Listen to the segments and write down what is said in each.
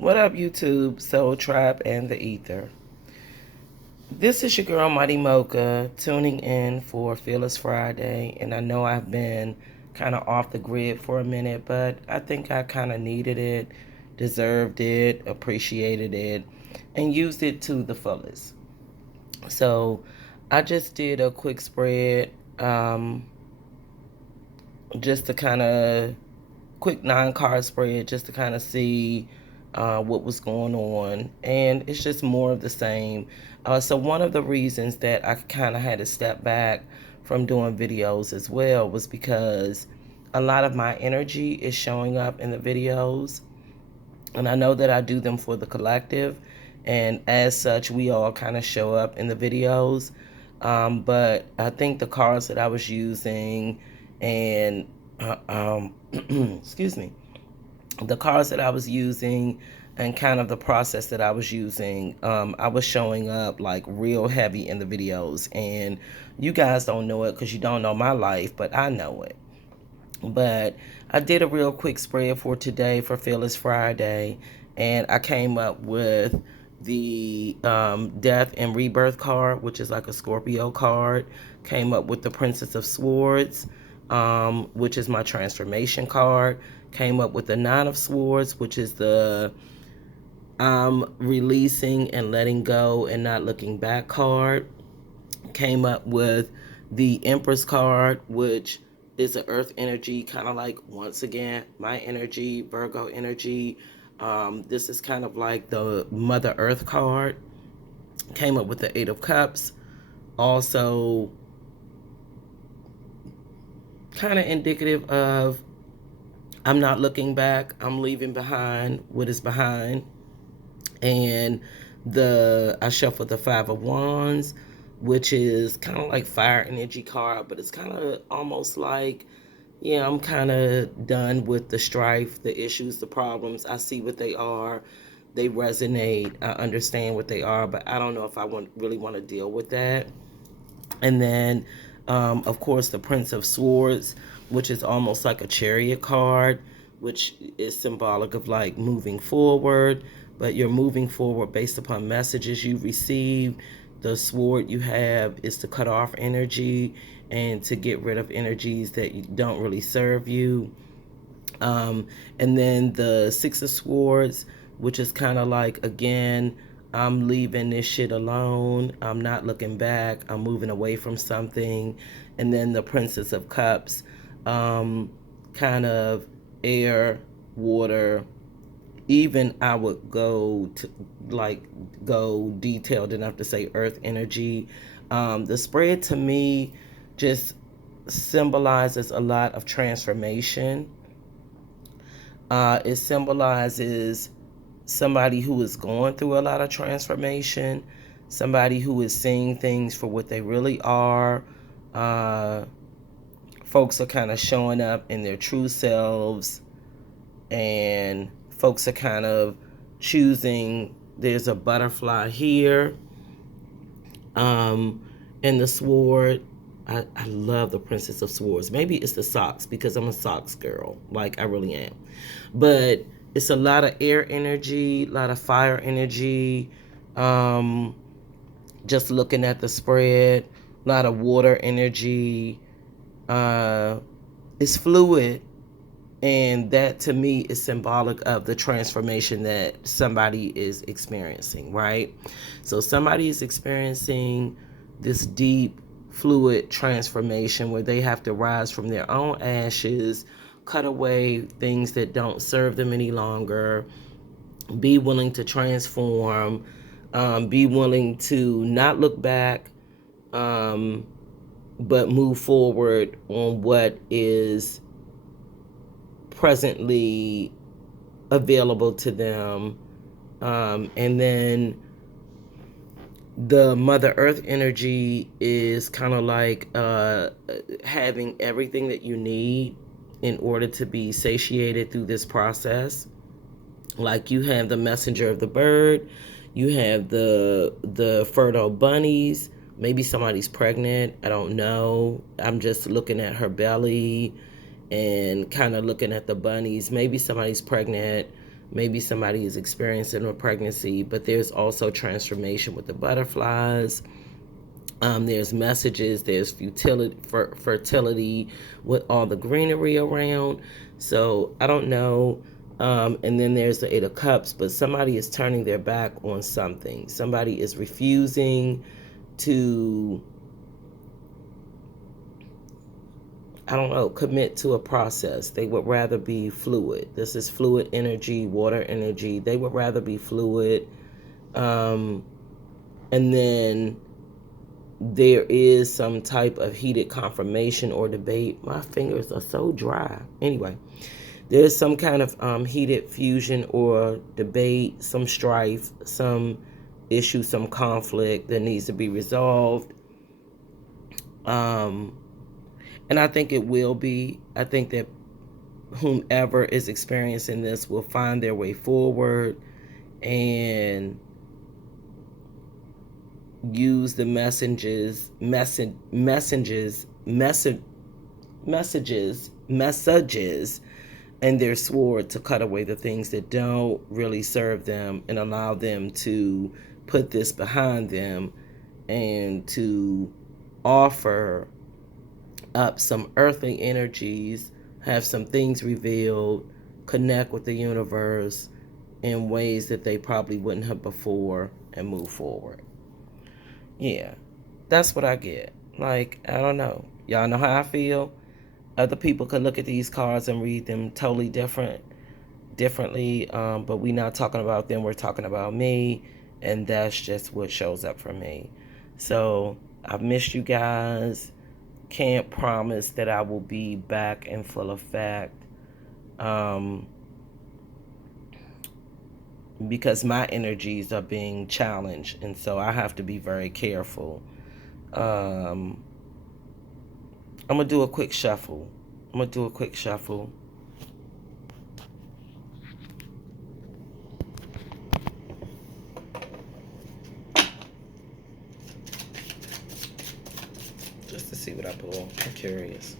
What up, YouTube, Soul Tribe, and the Ether? This is your girl, Mighty Mocha, tuning in for Fearless Friday. And I know I've been kind of off the grid for a minute, but I think I kind of needed it, deserved it, appreciated it, and used it to the fullest. So I just did a quick spread, just to kind of quick 9 card spread just to kind of see what was going on, and it's just more of the same. So one of the reasons that I kind of had to step back from doing videos as well was because a lot of my energy is showing up in the videos, and I know that I do them for the collective, and as such we all kind of show up in the videos. But I think the cards that I was using and excuse me, the cards that I was using and kind of the process that I was using, I was showing up like real heavy in the videos. And you guys don't know it because you don't know my life, but I know it. But I did a real quick spread for today for Fearless Friday, and I came up with the Death and Rebirth card, which is like a Scorpio card. Came up with the Princess of Swords, which is my transformation card. Came up with the Nine of Swords, which is the releasing and letting go and not looking back card. Came up with the Empress card, which is an earth energy, kind of like, once again, my energy, Virgo energy. This is kind of like the Mother Earth card. Came up with the Eight of Cups, also kind of indicative of I'm not looking back, I'm leaving behind what is behind. And I shuffled the Five of Wands, which is kind of like fire energy card, but it's kind of almost like, yeah, I'm kind of done with the strife, the issues, the problems. I see what they are. They resonate. I understand what they are, but I don't know if I really want to deal with that. And then, of course, the Prince of Swords, which is almost like a chariot card, which is symbolic of like moving forward, but you're moving forward based upon messages you receive. The sword you have is to cut off energy and to get rid of energies that don't really serve you. And then the Six of Swords, which is kind of like, again, I'm leaving this shit alone. I'm not looking back. I'm moving away from something. And then the Princess of Cups, kind of air, water. Even I would go detailed enough to say earth energy. The spread to me just symbolizes a lot of transformation. It symbolizes somebody who is going through a lot of transformation, somebody who is seeing things for what they really are. Folks are kind of showing up in their true selves, and folks are kind of choosing. There's a butterfly here, and the sword. I love the Princess of Swords. Maybe it's the socks because I'm a socks girl. Like, I really am. But it's a lot of air energy, a lot of fire energy. Just looking at the spread, a lot of water energy. It's fluid. And that to me is symbolic of the transformation that somebody is experiencing, right? So somebody is experiencing this deep, fluid transformation where they have to rise from their own ashes, cut away things that don't serve them any longer, be willing to transform, be willing to not look back, but move forward on what is presently available to them. And then the Mother Earth energy is kind of like having everything that you need in order to be satiated through this process. Like, you have the messenger of the bird, you have the fertile bunnies. Maybe somebody's pregnant. I don't know. I'm just looking at her belly and kind of looking at the bunnies. Maybe somebody's pregnant. Maybe somebody is experiencing a pregnancy, but there's also transformation with the butterflies. There's messages, there's fertility with all the greenery around. So I don't know. And then there's the Eight of Cups, but somebody is turning their back on something. Somebody is refusing to, I don't know, commit to a process. They would rather be fluid. This is fluid energy, water energy. They would rather be fluid. And then there is some type of heated confirmation or debate. My fingers are so dry. Anyway, there's some kind of heated fusion or debate, some strife, some issue, some conflict that needs to be resolved. And I think it will be. I think that whomever is experiencing this will find their way forward and use the messages and their sword to cut away the things that don't really serve them and allow them to put this behind them and to offer up some earthly energies, have some things revealed, connect with the universe in ways that they probably wouldn't have before, and move forward. Yeah, that's what I get. Like, I don't know. Y'all know how I feel? Other people could look at these cards and read them totally differently, but we're not talking about them. We're talking about me, and that's just what shows up for me. So I've missed you guys. Can't promise that I will be back in full effect, because my energies are being challenged, and so I have to be very careful. I'm gonna do a quick shuffle. Just to see what I pull. I'm curious.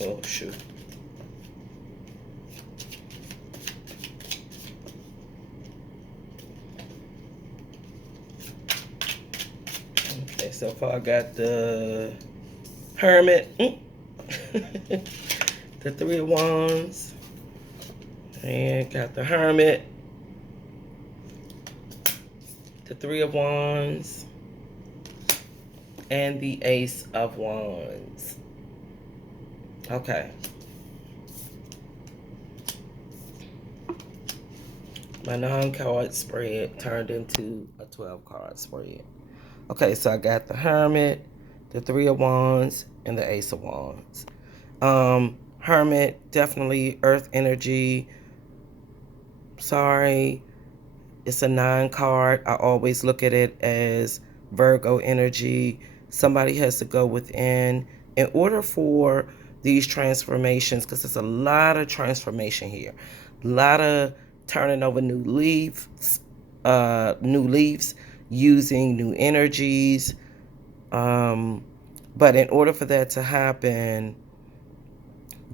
Oh, shoot. Okay, so far I got the Hermit, the Three of Wands, and got the Hermit, the Three of Wands, and the Ace of Wands. Okay. My 9-card spread turned into a 12-card spread. Okay, so I got the Hermit, the Three of Wands, and the Ace of Wands. Hermit, definitely earth energy. Sorry, it's a 9-card. I always look at it as Virgo energy. Somebody has to go within in order for these transformations, because there's a lot of transformation here. A lot of turning over new leaves, using new energies. But in order for that to happen,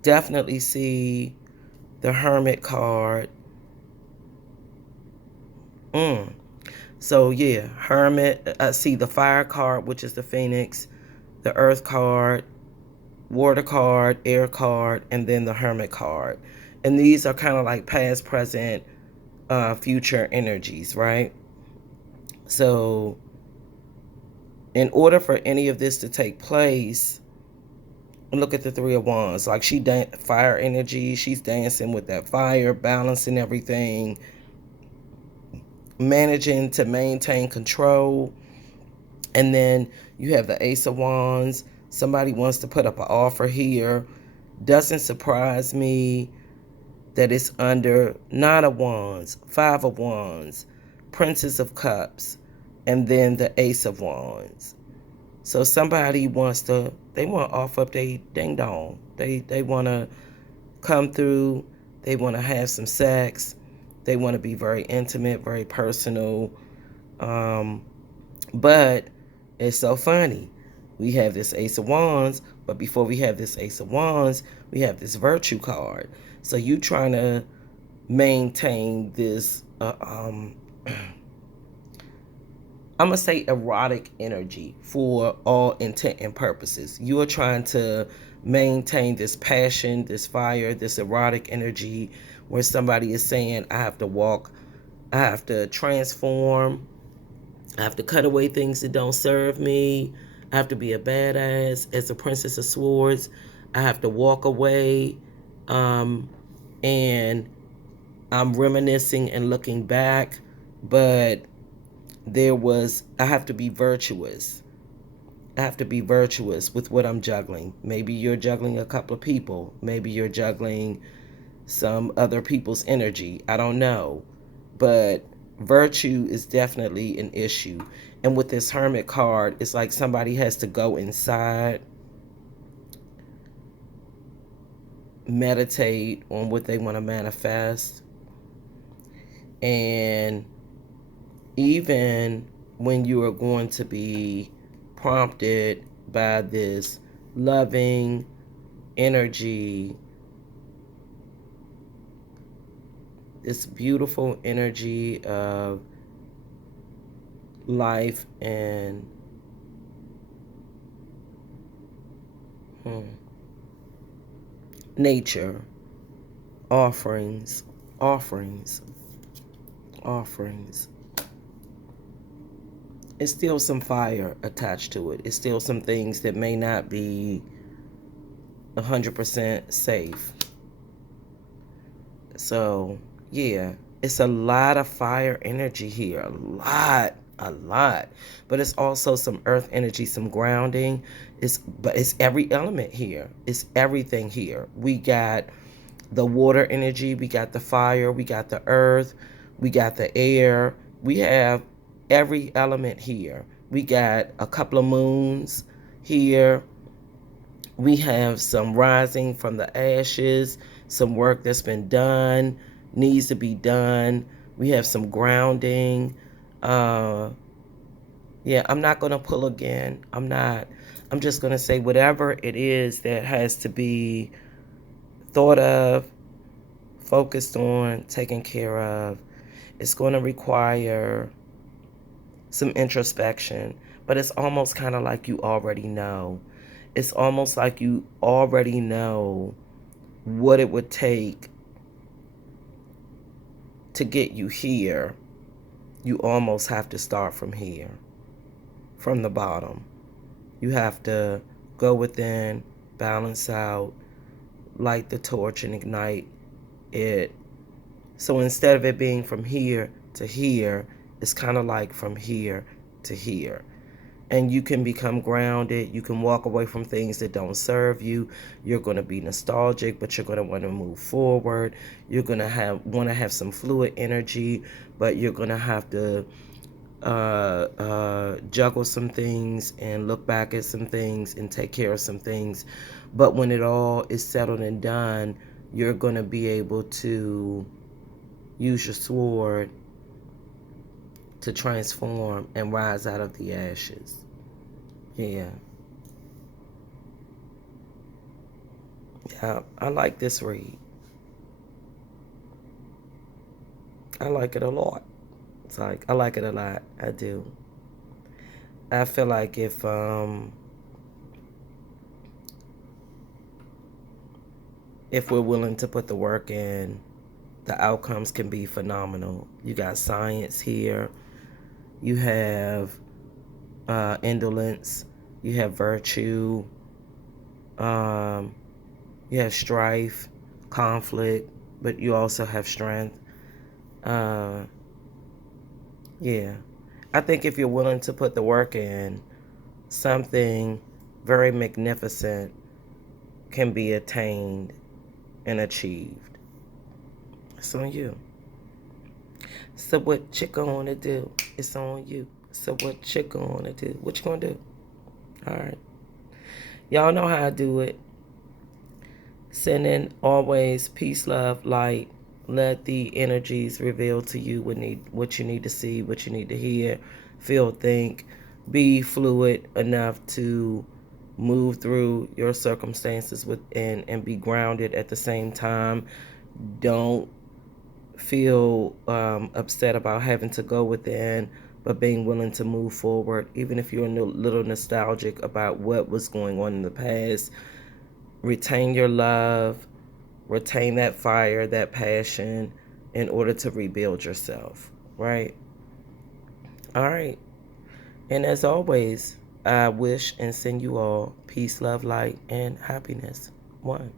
definitely see the Hermit card. So yeah, Hermit. I see the Fire card, which is the Phoenix, the Earth card, Water card, Air card, and then the Hermit card. And these are kind of like past, present, future energies, right? So in order for any of this to take place, look at the Three of Wands. Like fire energy, she's dancing with that fire, balancing everything, managing to maintain control. And then you have the Ace of Wands. Somebody wants to put up an offer here. Doesn't surprise me that it's under Nine of Wands, Five of Wands, Princess of Cups, and then the Ace of Wands. So somebody they want to offer up their ding dong. They want to come through. They want to have some sex. They want to be very intimate, very personal. But It's so funny. We have this Ace of Wands, but before we have this Ace of Wands, we have this Virtue card. So you trying to maintain this, I'm gonna say erotic energy for all intent and purposes. You are trying to maintain this passion, this fire, this erotic energy where somebody is saying, I have to walk, I have to transform, I have to cut away things that don't serve me. I have to be a badass as a Princess of Swords. I have to walk away. And I'm reminiscing and looking back, but I have to be virtuous. I have to be virtuous with what I'm juggling. Maybe you're juggling a couple of people. Maybe you're juggling some other people's energy. I don't know. But virtue is definitely an issue. And with this Hermit card, it's like somebody has to go inside, meditate on what they want to manifest. And even when you are going to be prompted by this loving energy, this beautiful energy of life and nature, offerings, offerings, offerings. It's still some fire attached to it. It's still some things that may not be 100% safe. So, yeah, it's a lot of fire energy here. A lot. But it's also some earth energy, some grounding. But it's every element here. It's everything here. We got the water energy, we got the fire, we got the earth, we got the air. We have every element here. We got a couple of moons here. We have some rising from the ashes, some work that's been done, needs to be done. We have some grounding. Yeah, I'm not going to pull again. I'm not. I'm just going to say whatever it is that has to be thought of, focused on, taken care of. It's going to require some introspection, but it's almost kind of like you already know. It's almost like you already know what it would take to get you here. You almost have to start from here, from the bottom. You have to go within, balance out, light the torch and ignite it. So instead of it being from here to here, it's kind of like from here to here. And you can become grounded. You can walk away from things that don't serve you. You're going to be nostalgic, but you're going to want to move forward. You're going to want to have some fluid energy, but you're going to have to juggle some things and look back at some things and take care of some things. But when it all is settled and done, you're going to be able to use your sword to transform and rise out of the ashes. Yeah. Yeah, I like this read. I like it a lot. It's like, I like it a lot. I do. I feel like if we're willing to put the work in, the outcomes can be phenomenal. You got science here. You have indolence. You have virtue. You have strife, conflict, but you also have strength. Yeah. I think if you're willing to put the work in, something very magnificent can be attained and achieved. It's on you. So what you gonna do? It's on you. So what you gonna do? What you gonna do? All right. Y'all know how I do it. Sending always peace, love, light. Let the energies reveal to you what you need to see, what you need to hear, feel, think. Be fluid enough to move through your circumstances and be grounded at the same time. Don't feel upset about having to go within, but being willing to move forward, even if you're a little nostalgic about what was going on in the past. Retain your love, retain that fire, that passion, in order to rebuild yourself, right? All right. And as always, I wish and send you all peace, love, light, and happiness. One.